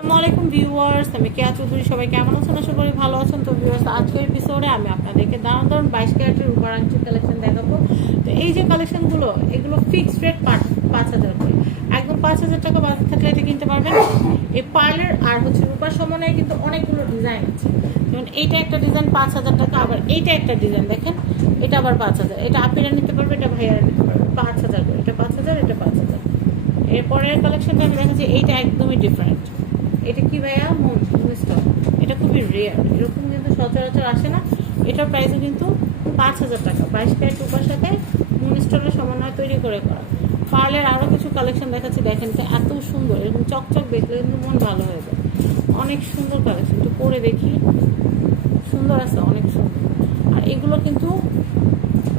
আসসালামু আলাইকুম ভিউয়ার্স, আমি কেয়া চৌধুরী, সবাই কেমন আছেন? আশা করি ভালো আছেন। তো ভিউয়ার্স, আজকের এপিসোডে আমি আপনাদেরকে দারুণ দারুণ বাইশ ক্যারেটের উপর কালেকশন দেখাবো। তো এই যে কালেকশনগুলো এগুলো ফিক্সড রেট পাঁচ হাজার করে। একদম পাঁচ হাজার টাকা বাজার থাকলে এটা কিনতে পারবেন। এই পার্লার আর হচ্ছে রূপার সমন্বয়ে কিন্তু অনেকগুলো ডিজাইন আছে। যেমন এইটা একটা ডিজাইন পাঁচ হাজার টাকা, আবার এইটা একটা ডিজাইন দেখেন। এটা আবার পাঁচ হাজার। এটা আপিরা নিতে পারবে, এটা ভাইয়ারা নিতে পারবে। পাঁচ হাজার হাজার করে এটা পাঁচ হাজার এটা পাঁচ হাজার এরপরের কালেকশনটা আমি দেখাচ্ছি এইটা একদমই ডিফারেন্ট এটা কি ভাইয়া? মুন স্টক এটা খুবই রেয়ার এরকম কিন্তু সচরাচর আসে না। এটার প্রাইসও কিন্তু পাঁচ হাজার টাকা। বাইশ ক্যারেট উপর সাথে মুন স্টোনের সমন্বয় তৈরি করে করা। পার্লের আরও কিছু কালেকশন দেখাচ্ছি দেখেন তো এত সুন্দর এরকম চকচক দেখলে কিন্তু মন ভালো হয়ে যায়। অনেক সুন্দর কালেকশন একটু পরে দেখি। সুন্দর আছে অনেক সুন্দর। আর এগুলো কিন্তু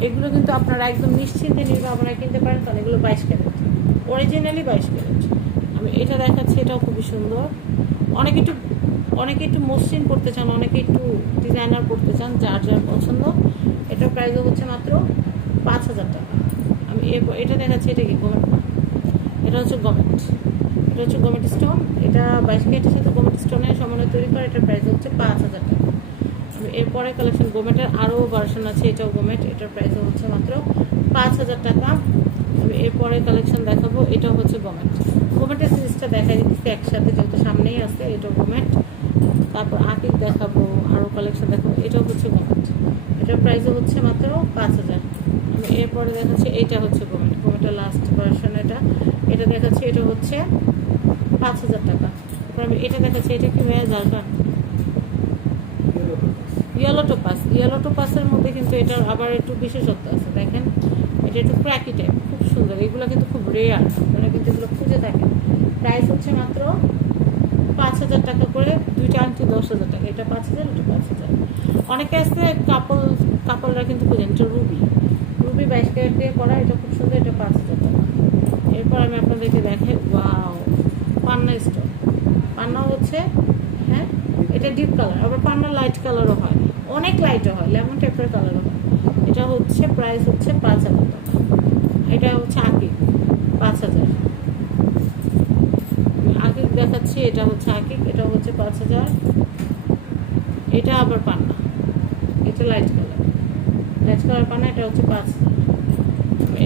এগুলো কিন্তু আপনারা একদম নিশ্চিন্তে আপনারা কিনতে পারেন কারণ এগুলো বাইশ ক্যারেট। অরিজিনালি বাইশ ক্যারেট আমি এটা দেখাচ্ছি, এটাও খুবই সুন্দর। অনেকে একটু অনেকে একটু মসৃণ করতে চান, অনেকে একটু ডিজাইনার করতে চান, যার যার পছন্দ। এটার প্রাইসও হচ্ছে মাত্র পাঁচ হাজার টাকা। আমি এটা দেখাচ্ছি, এটা কি গভর্নমেন্ট এটা হচ্ছে গভর্নমেন্ট এটা হচ্ছে গভর্নমেন্ট স্টোন এটা বাইশ ক্যারেটের সাথে গভর্নমেন্ট স্টোনের সমন্বয় তৈরি করে, এটার প্রাইস হচ্ছে পাঁচ হাজার টাকা। এরপরে কালেকশন গোমেটের আরও ভার্সন আছে, এটাও গোমেট এটার প্রাইস হচ্ছে মাত্র পাঁচ হাজার টাকা। এরপরে কালেকশন দেখাবো এটা হচ্ছে গোমেট গোমেটের সিরিজটা দেখাই দিচ্ছি একসাথে, যেহেতু সামনেই আছে, এটাও গোমেট তারপর আকিক দেখাবো, আরও কালেকশন দেখাবো, এটাও হচ্ছে গোমেট এটার প্রাইসও হচ্ছে মাত্র পাঁচ হাজার। এরপরে দেখাচ্ছি এটা হচ্ছে গোমেট গোমেটের লাস্ট ভার্সন এটা। এটা দেখাচ্ছি, এটা হচ্ছে পাঁচ হাজার টাকা। তারপর আমি এটা দেখাচ্ছি, এটা কি ভাইয়া জারকান ইয়েলো টোপাস ইয়েলো টোপাসের মধ্যে কিন্তু এটার আবার একটু বিশেষত্ব আছে, দেখেন। এটা একটু ক্র্যাকি টাইপ খুব সুন্দর। এগুলো কিন্তু খুব রেয়ার আপনারা কিন্তু এগুলো খুঁজে থাকেন প্রাইস হচ্ছে মাত্র পাঁচ হাজার টাকা করে, দুইটা আংটি দশ হাজার টাকা। এটা পাঁচ হাজার এটা পাঁচ হাজার। অনেকে আছে কাপল কাপলরা কিন্তু খুঁজেন এটা রুবি রুবি বাইশ ক্যারেট দিয়ে করা, এটা খুব সুন্দর, এটা পাঁচ হাজার টাকা। এরপর আমি আপনাদেরকে দেখাই ওয়াও পান্না স্টোন পান্না হচ্ছে হ্যাঁ এটা ডিপ কালার আবার পান্না লাইট কালারও হয়। অনেক লাইটও হয় লেমন টাইপের কালারও হয়। এটা হচ্ছে প্রাইস হচ্ছে পাঁচ হাজার টাকা। এটা হচ্ছে আকিক পাঁচ হাজার। আকিক দেখাচ্ছি, এটা হচ্ছে আকিক এটা হচ্ছে পাঁচ হাজার। এটা আবার পান্না। এটা লাইট কালার লাইট কালার পান্না, এটা হচ্ছে পাঁচ হাজার।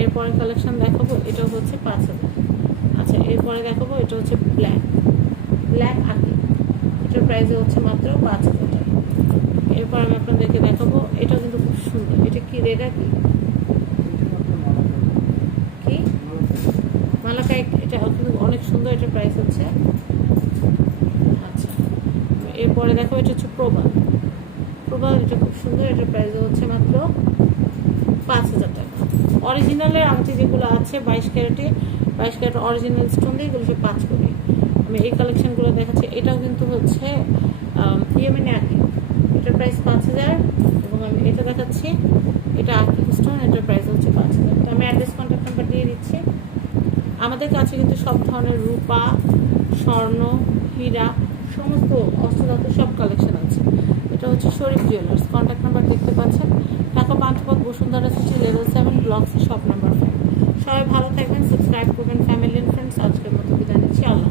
এরপরে কালেকশন দেখাবো, এটা হচ্ছে পাঁচ হাজার। আচ্ছা এরপরে দেখাবো, এটা হচ্ছে ব্ল্যাক ব্ল্যাক আকিক এটার প্রাইস হচ্ছে মাত্র পাঁচ হাজার টাকা। এরপর আমি আপনাদেরকে দেখাবো এটা কিন্তু খুব সুন্দর। এটা কি রেডা কি? কি? মালাকাই এটা অনেক সুন্দর এটার প্রাইস হচ্ছে। আচ্ছা। এরপরে দেখো, এটা হচ্ছে প্রবাল। প্রবাল, এটা খুব সুন্দর এটার প্রাইস হচ্ছে মাত্র পাঁচ হাজার টাকা। অরিজিনালের আংটি যেগুলো আছে, বাইশ ক্যারেটে, বাইশ ক্যারেট অরিজিনাল স্টোন দিয়ে এগুলো পাঁচ করে। আমি এই কালেকশনগুলো দেখাচ্ছি। এটাও কিন্তু হচ্ছে ইয়েমেনে আঁকি এটার প্রাইস পাঁচ হাজার এবং আমি দেখাচ্ছি এটা আঁকি স্টোন এটার প্রাইস হচ্ছে পাঁচ হাজার। তো আমি অ্যাড্রেস কন্ট্যাক্ট নাম্বার দিয়ে দিচ্ছি। আমাদের কাছে কিন্তু সব ধরনের রূপা, স্বর্ণ, হীরা, সমস্ত অস্ত্রধাতু সব কালেকশন আছে। এটা হচ্ছে শরীফ জুয়েলার্স কন্ট্যাক্ট নাম্বার দেখতে পাচ্ছেন। Dhaka Panthapath, Bashundhara city level seven ব্লকসের shop number সবাই ভালো থাকবেন সাবস্ক্রাইব করবেন ফ্যামিলি অ্যান্ড ফ্রেন্ডস আজকের মতো বিদায় নিচ্ছি। আল্লাহ।